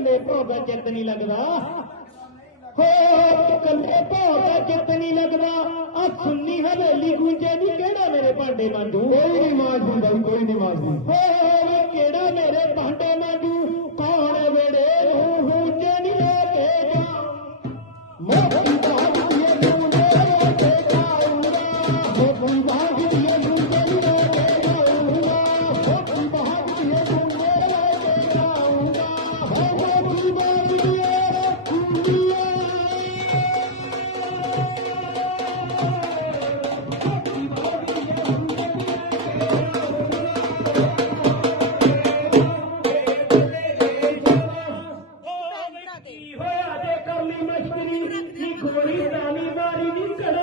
ਕੱਲੇ ਭੋਗਾ ਚਿੱਤ ਨਹੀਂ ਲੱਗਦਾ ਹੋ ਕੱਲੇ ਭੋਗਾ ਚਿੱਤ ਨਹੀਂ ਲੱਗਦਾ ਆ ਸੁੰਨੀ ਹਵੇਲੀ ਗੂੰਜੇ ਦੀ ਕਿਹੜਾ ਮੇਰੇ ਭਾਂਡੇ ਮਾਂਜੂ ਕੋਈ ਨਹੀਂ ਮਾਂਜੂ ਬਾਈ ਕੋਈ ਨਹੀਂ ਮਾਂਜੂ ਹੋ ਹੋ ਕਿਹੜਾ ਮੇਰੇ ਭਾਂਡੇ ਮਾਂਜੂ ਕੌਣ ਵੇੜੇ ਨੂੰ ਗੂੰਜੇ ਨਹੀਂ ਲੈ ਕੇ ਜਾ ਮੋਹੀ ਬਾਗ ਦੀ ਗੂੰਜੇ ਲੈ ਕੇ ਜਾਉਂਦਾ ਮੋਹੀ ਬਾਗ ਦੀ कोई ताली मारी नहीं करे